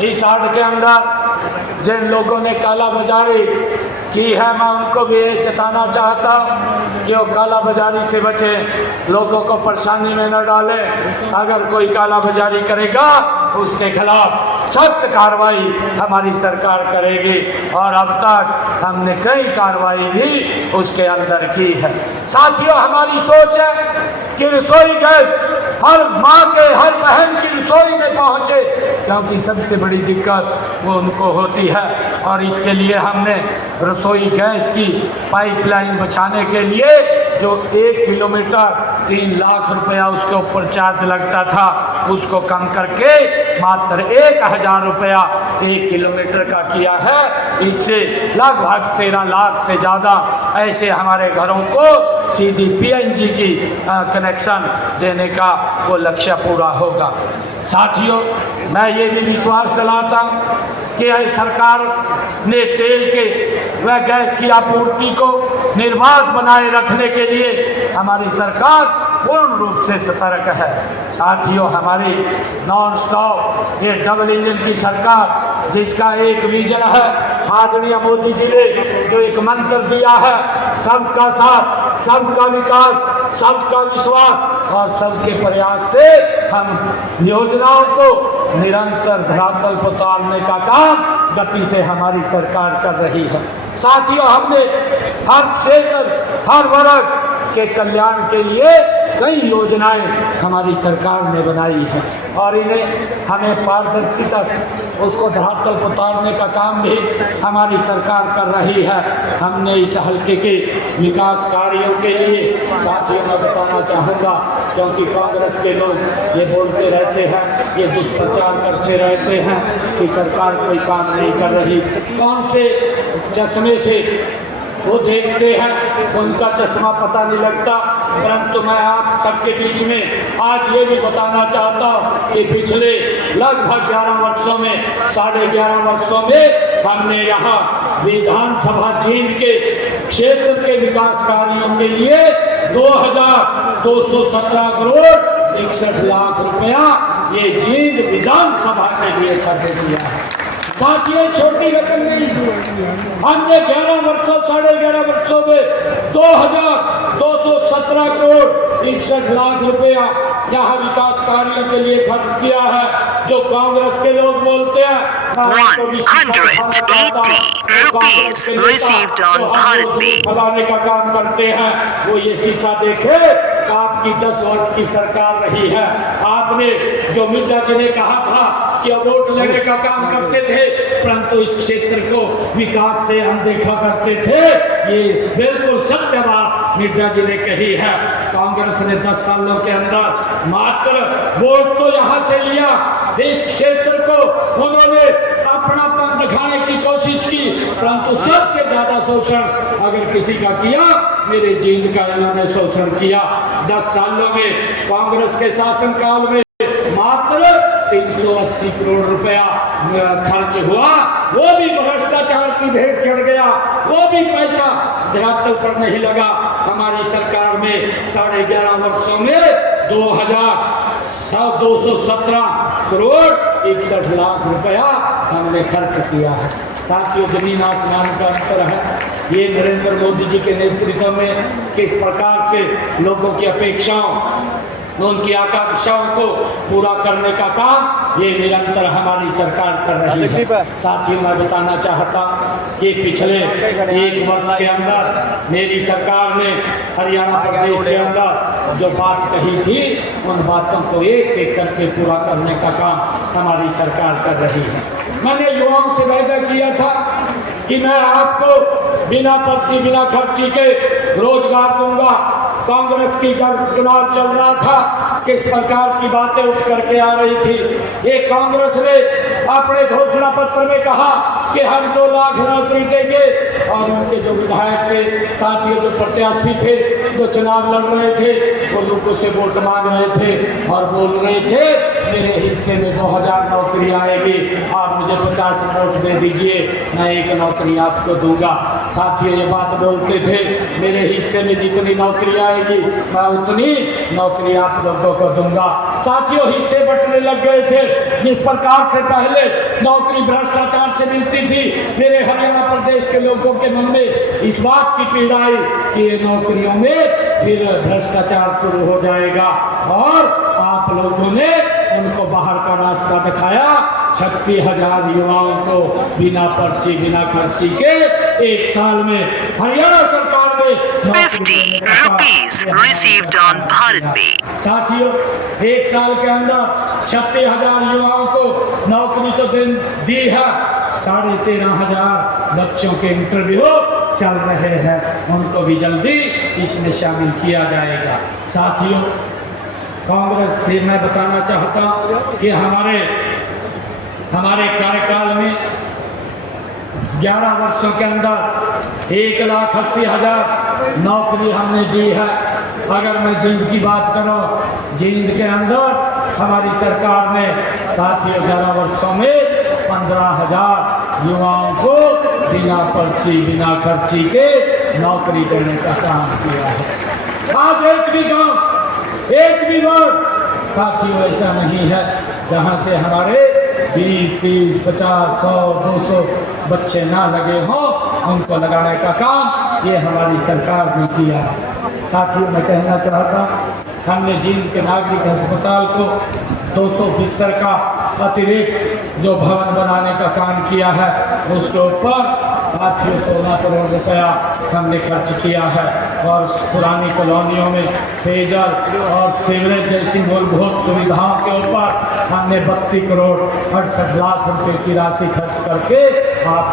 इस हाट के अंदर जिन लोगों ने काला बाजारी की है, मैं उनको भी ये चेताना चाहता हूँ कि वो काला बाजारी से बचें, लोगों को परेशानी में न डालें। अगर कोई काला बाजारी करेगा उसके खिलाफ सख्त कार्रवाई हमारी सरकार करेगी और अब तक हमने कई कार्रवाई भी उसके अंदर की है। साथियों, हमारी सोच है कि रसोई गैस हर माँ के, हर बहन की रसोई में पहुँचे, क्योंकि सबसे बड़ी दिक्कत वो उनको होती है। और इसके लिए हमने रसोई गैस की पाइपलाइन बिछाने के लिए जो 1 किलोमीटर 3 लाख रुपया उसके ऊपर चार्ज लगता था, उसको कम करके मात्र 1000 रुपया 1 किलोमीटर का किया है। इससे लगभग 13 लाख से ज़्यादा ऐसे हमारे घरों को सीधी PNG की कनेक्शन देने का वो लक्ष्य पूरा होगा। साथियों, मैं ये भी विश्वास दिलाता हूँ कि सरकार ने तेल के व गैस की आपूर्ति को निर्बाध बनाए रखने के लिए हमारी सरकार पूर्ण रूप से सतर्क है। साथियों, हमारी नॉन स्टॉप ये डबल इंजन की सरकार, जिसका एक विजन है, आदरणीय मोदी जी ने जो एक मंत्र दिया है, सबका साथ, सबका विकास, सबका विश्वास और सबके प्रयास से हम योजनाओं को निरंतर धरातल पर उतारने का काम गति से हमारी सरकार कर रही है। साथियों, हमने हर क्षेत्र, हर वर्ग के कल्याण के लिए कई योजनाएं हमारी सरकार ने बनाई है और इन्हें हमें पारदर्शिता से उसको धरातल पर उतारने का काम भी हमारी सरकार कर रही है। हमने इस हल्के के विकास कार्यों के लिए, साथियों मैं बताना चाहूँगा, क्योंकि कांग्रेस के लोग ये बोलते रहते हैं, ये दुष्प्रचार करते रहते हैं कि सरकार कोई काम नहीं कर रही। कौन से चश्मे से वो देखते हैं, उनका चश्मा पता नहीं लगता। परंतु मैं आप सबके बीच में आज ये भी बताना चाहता हूँ कि पिछले लगभग 11 वर्षों में, 11.5 वर्षों में हमने यहाँ विधानसभा जींद के क्षेत्र के विकास कार्यों के लिए 2217 करोड़ 61 लाख रुपया ये जींद विधानसभा के लिए खर्च किया है। साथियों, छोटी रकम नहीं, हमने 11 वर्षों, 11.5 वर्षों में 2217 करोड़ 61 लाख रुपया यहाँ विकास कार्यों के लिए खर्च किया है। जो कांग्रेस के लोग बोलते हैं 180 rupees received on Bharat Pay। फैलाने का काम करते हैं, वो ये शीशा देखे, आपकी 10 वर्ष की सरकार रही है। आपने जो मिर्जा जी ने कहा था कि वोट लेने का काम करते थे, परंतु इस क्षेत्र को विकास से हम देखा करते थे, ये बिल्कुल सत्य बात मिर्जा जी ने कही है। कांग्रेस ने 10 सालों के अंदर मात्र वोट तो यहाँ से लिया, इस क्षेत्र को उन्होंने अपनापन दिखाने की कोशिश की, परंतु सबसे ज्यादा शोषण अगर किसी का किया, मेरे जींद का इन्होंने शोषण किया। 10 सालों में कांग्रेस के शासनकाल में मात्र 380 करोड़ रुपया खर्च हुआ, वो भी भ्रष्टाचार की भेंट चढ़ गया, वो भी पैसा धरातल पर नहीं लगा। हमारी सरकार में 11.5 वर्षों में 217 करोड़ 61 लाख रुपया हमने खर्च किया है। साथियों, जमीन आसमान का अंतर है। ये नरेंद्र मोदी जी के नेतृत्व में किस प्रकार से लोगों की अपेक्षाओं, उनकी आकांक्षाओं को पूरा करने का काम ये निरंतर हमारी सरकार कर रही है। साथियों, मैं बताना चाहता कि पिछले 1 वर्ष के अंदर मेरी सरकार ने हरियाणा प्रदेश के अंदर जो बात कही थी, उन बातों को एक एक करके पूरा करने का काम हमारी सरकार कर रही है। मैंने युवाओं से वायदा किया था कि मैं आपको बिना पर्ची, बिना खर्ची के रोजगार दूंगा। कांग्रेस की जब चुनाव चल रहा था, किस प्रकार की बातें उठ करके आ रही थी। ये कांग्रेस ने अपने घोषणा पत्र में कहा कि हम 2 लाख नौकरी देंगे, और उनके जो विधायक थे, साथियों जो प्रत्याशी थे, जो चुनाव लड़ रहे थे, वो लोगों से वोट मांग रहे थे और बोल रहे थे मेरे हिस्से में 2000 नौकरी आएगी। आप मुझे 50 नोट दे दीजिए, मैं एक नौकरी आपको दूंगा। साथियों ये बात बोलते थे, मेरे हिस्से में जितनी नौकरी आएगी मैं उतनी नौकरी आप लोगों को दूंगा। साथियों हिस्से बंटने लग गए थे। जिस प्रकार से पहले नौकरी भ्रष्टाचार से मिलती थी, मेरे हरियाणा प्रदेश के लोगों के मन में इस बात की पीड़ा आई कि ये नौकरियों में फिर भ्रष्टाचार शुरू हो जाएगा, और आप लोगों ने उनको बाहर का रास्ता दिखाया। 36,000 युवाओं को बिना पर्ची बिना खर्ची के एक साल में हरियाणा सरकार ने 50 rupees received on Bharat Pay. साथियों एक साल के अंदर 36,000 युवाओं को नौकरी तो दी है। 13,500 बच्चों के इंटरव्यू चल रहे हैं, उनको भी जल्दी इसमें शामिल किया जाएगा। साथियों कांग्रेस से मैं बताना चाहता हूँ कि हमारे कार्यकाल में 11 वर्षों के अंदर 1,80,000 नौकरी हमने दी है। अगर मैं जींद की बात करूं, जींद के अंदर हमारी सरकार ने साथियों 11 वर्षों में 15,000 युवाओं को बिना पर्ची बिना खर्ची के नौकरी देने का काम किया है। आज एक भी गांव एक भी वार्ड साथियों ऐसा नहीं है जहां से हमारे 20, 30, 50, 100, 200 बच्चे ना लगे हों। उनको लगाने का काम ये हमारी सरकार ने किया है। साथियों मैं कहना चाहता हूँ, हमने जींद के नागरिक अस्पताल को 200 बिस्तर का अतिरिक्त जो भवन बनाने का काम किया है, उसके ऊपर साथियों 16 करोड़ रुपया हमने खर्च किया है। और पुरानी कॉलोनियों में पेयजल और सीवरेज जैसी मूलभूत सुविधाओं के ऊपर हमने 32 करोड़ 68 लाख रुपए की राशि खर्च करके आप